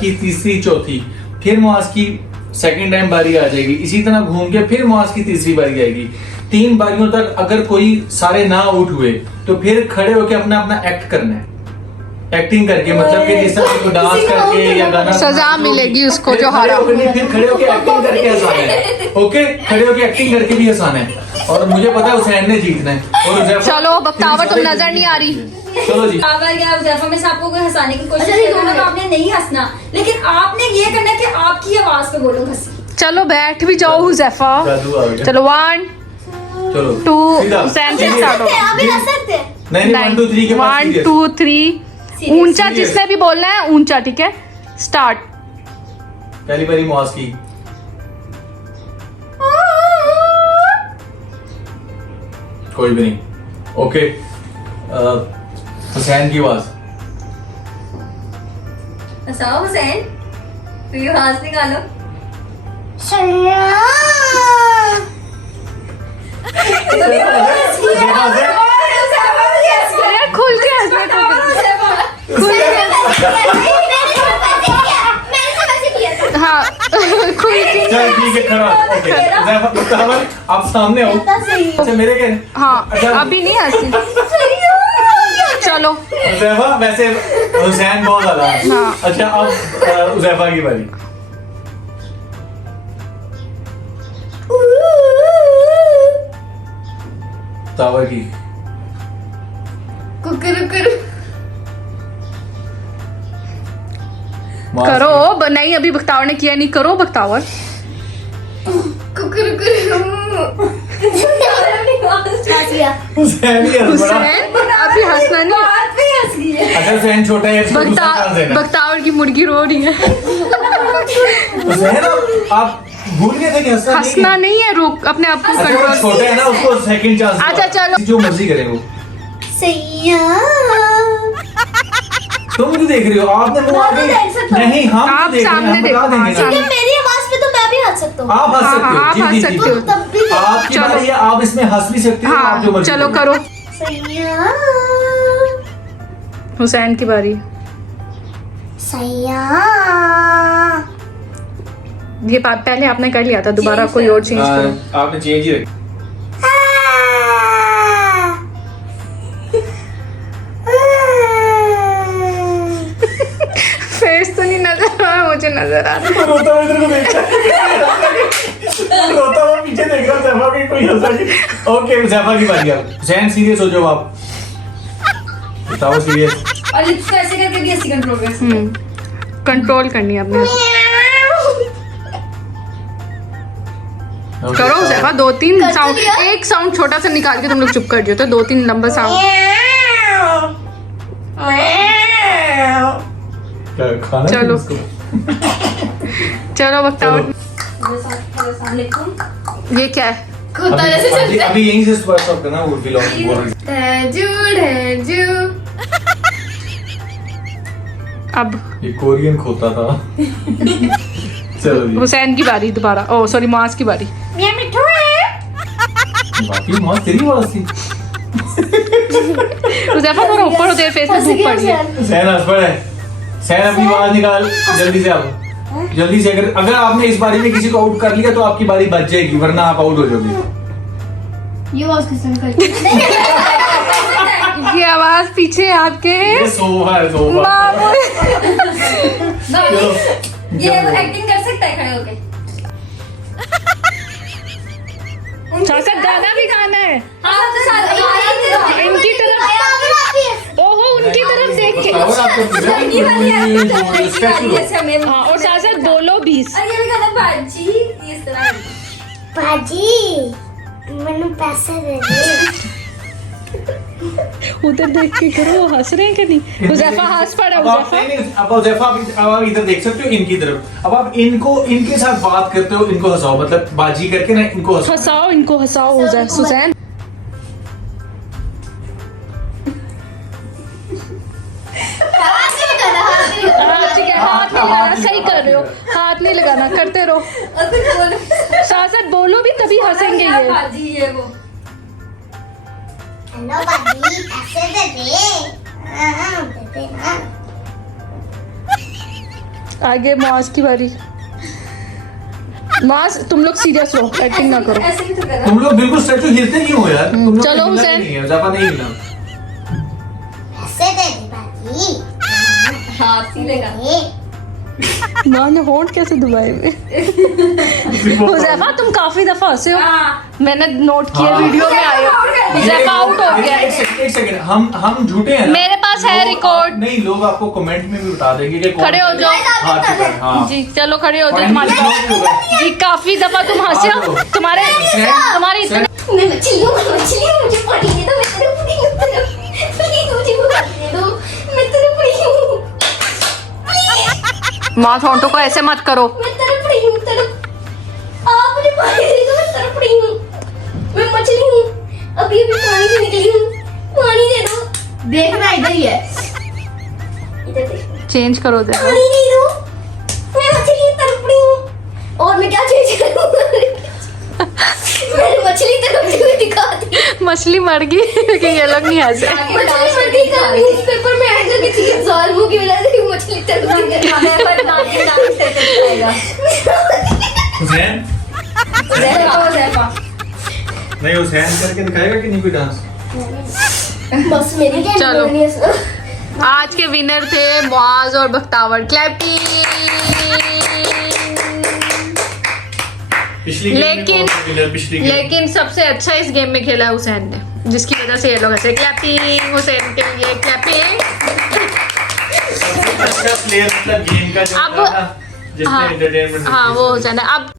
की तीसरी चौथी, फिर मुआज की सेकंड टाइम बारी आ जाएगी, इसी तरह घूम के फिर मुआज की तीसरी बारी आएगी। 3 बारियों तक अगर कोई सारे ना आउट हुए तो फिर खड़े होके अपना अपना एक्ट करना है, एक्टिंग करके, मतलब कि जिस तरह को डांस करके या गाना सजा मिलेगी उसको जो हारा। फिर खड़े होके एक्टिंग करके हंसाना है। ओके, खड़े होके एक्टिंग करके भी हंसाना है। और मुझे पता है हुसैन ने जीतना है। और चलो बख्तावर तुम नजर नहीं आ रही। चलो जी, हुज़ैफा में से आपको कोई हंसाने की कोशिश करना तो आपने नहीं हंसना, लेकिन आपने ये करना है कि आपकी आवाज पे बोलो हंसी। चलो बैठ भी जाओ हुज़ैफा। जादू आ गया। चलो 1 चलो 2 सीधा। हुसैन से स्टार्ट होगा। अभी हंस सकते हैं। नहीं 1 2 3 के बाद 1 2 3 ऊंचा, serious। जिसने भी बोलना है ऊंचा, ठीक है? स्टार्ट। पहली बारी मुआज की। कोई भी नहीं। ओके, हुसैन की आवाज। हंसाओ हुसैन, तो ये आवाज निकालो। अरे खुल के हंसने को। खुल के। हाँ खुल के। चल ठीक है, खड़ा। ओके हुज़ैफा, मुख्तार आप सामने हो। अच्छा मेरे के। हाँ अच्छा अभी नहीं हंसी। चलो हुज़ैफा, वैसे हुसैन बहुत ज्यादा है। हाँ। अच्छा अब हुज़ैफा की बारी। तावर की। मुआज करो। नहीं अभी बख्तावर ने किया नहीं, करो बख्तावर। हुसैन ही हंस पड़ा। हुसैन अभी हंसना नहीं। अच्छा हुसैन छोटा है, इसको दूसरा चांस देना। बख्तावर की मुर्गी रो रही है। हुसैन आप भूल गए थे कि हंसना नहीं है, रोक अपने आप को अच्छा, वो कंट्रोल। छोटे है ना, उसको सेकंड चांस। अच्छा, चलो। जो मर्जी करे वो। तुम क्यों देख रही हो? आपने मुंह आगे नहीं, हम आप देख रहे हैं, सामने हम बता देखो, देंगे हाँ, ना। सामने। मेरी आवाज पे तो मैं भी हंस सकता हूँ। आप हंस हाँ, सकते हो। हाँ, जी, आप जी, हंस जी, सकते हो। तब भी आपकी चलो। बारी है, आप इसमें हंस भी सकते हो। आप जो हाँ मर्जी चलो करो। करो। हुसैन की बारी। ये बात पहले आपने कर लिया था, दोबारा चेंज कोई करो। और चेंज करो। आपने चेंज ही रखी। फेस तो नहीं नजर आ रहा, मुझे नजर आ रहा। रोता हुआ इधर को देख रहा है। रोता हुआ पीछे देख रहा है। ज़ैफा की कोई हंसा नहीं। ओके ज़ैफा की बारी अब। हुसैन सीरियस हो जाओ आप। बताओ सीरियस। और लिप्स को ऐसे करके भी ऐसे कंट्रोल कर सकते हैं। कंट्रोल करनी है अपने। करो ज़ैफा, 2-3 कर तो साउंड, लिया। एक साउंड छोटा सा निकाल के तुम लोग चुप कर दियो, तो 2-3 लंबा साउंड। क्या खाना है चलो। इसको? चलो बताओ वालेकुम। ये क्या है? अभी यहीं से स्टार्ट करना। वो बिलोंग अब ये कोरियन खोता था। चलो जी, हुसैन की बारी दोबारा। ओ सॉरी, मुआज की बारी। बाकी मौत तेरी आवाज थी। हुज़ैफा थोड़ा ऊपर हो, तेरे फेस में धूप पड़ी है। सैन हंस पड़ा है। सैन अपनी आवाज निकाल जल्दी से। आप जल्दी से, अगर आपने इस बारी में किसी को आउट कर लिया तो आपकी बारी बच जाएगी, वरना आप आउट हो जाओगे। ये आवाज किसने निकाली? ये आवाज पीछे है आपके। ये सोफा है, सोफा। मामू। चलो ये एक्टिंग कर सकता है खड़े होके। साथ गाना भी गाना है। हाँ तो साथ इनकी तरफ, ओहो उनकी तरफ देख के। और आपको ये वाली है, ये स्पेशल वाली है हमें। हाँ, और साथ साथ बोलो 20। और ये भी गाना बाजी इस तरह। बाजी मैंने पैसे दे दिए। उधर देख के करो, वो हंस रहे हैं कि नहीं? हुज़ैफा हंस पड़ा। अब आप हुज़ैफा नहीं, अब हुज़ैफा आप इधर देख सकते हो इनकी तरफ। अब आप इनको इनके साथ बात करते हो, इनको हंसाओ, मतलब बाजी करके ना इनको हंसाओ। हंसाओ, इनको हंसाओ। हुसैन हाथ नहीं लगाना, सही कर रहे हो, हाथ नहीं लगाना, करते रहो। और कुछ बोलो। साथ साथ बोलो भी, तभी हंसेंगे ये। बाजी ये वो। हेलो बाजी पैसे दे दे। दे दे ना। आगे मुआज की बारी। मुआज तुम लोग सीरियस रहो, एक्टिंग ना करो। ऐसे भी तो कर रहा तुम लोग बिल्कुल स्टैचू हिलते क्यों हो यार? तुम लोग चलो को हिलना हुसैन। नहीं है, ज़्यादा नहीं हिलना। पैसे दे दे बाजी। हाथ सीलेगा। माँ ने होंठ कैसे दबाए हुए? हुजैफा तुम काफी दफा हंसे हो, मैंने नोट किया, हाँ। वीडियो में आए हो। हुजैफा आउट हो गया। एक सेकंड, हम झूठे हैं ना? मेरे पास है लोग- रिकॉर्ड। नहीं, लोग आपको कमेंट में भी बता देंगे कि कौन- खड़े हो जाओ। हाँ, ठीक है, हाँ। जी चलो खड़े हो जाओ। Point तुम्हारे कितना होगा? जी काफी दफा तुम हंसे हो, तुम्हारे तुम्हारी इतने मैं मछली हूँ, मुझे पानी दे दो, मैं तेरे पड़ी हूँ, प्लीज मुझे पानी दे दो, मैं तेरे पड़ी हूँ, माँ होंठों को ऐसे मत करो। मैं तेरे पड़ी हूँ, तेरे आप मुझे पानी दे दो, मैं तेरे पड़ी हूँ, मैं मछली हूँ, अभी अभी पानी से निकली हूँ, पानी दे दो, देखना इधर ही है। इधर देख, चेंज करो दे। पानी दे दो, मैं मछली तरफ पड़ी हूँ, और मैं क्या चीज करूँ? मैंने मछली तरफ हुए दिखा दी, मछली मर गई लेकिन ये लोग नहीं हंसे। मछली मर गई का न्यूज़पेपर में ऐसे किसी के जालमों की वजह से मछली तरफ पर नाचे नाचे से दिखाएगा। हुसैन ज़ैफ़ा। नहीं, हुसैन करके दिखाएगा कि नहीं कोई डांस? बस मेरी चलो। बोलनी है सर। आज के विनर थे मुआज और बख्तावर। क्लैपिंग। पिछली game में लेकिन कौन सा winner? पिछली game? लेकिन सबसे अच्छा इस गेम में खेला है हुसैन ने, जिसकी वजह से ये लोग ऐसे। क्लैपिंग हुसैन के लिए, क्लैपिंग। सबसे अच्छा प्लेयर मतलब गेम का जो अब- था ना, जिसने हाँ एंटरटेनमेंट हाँ वो हुसैन है। अब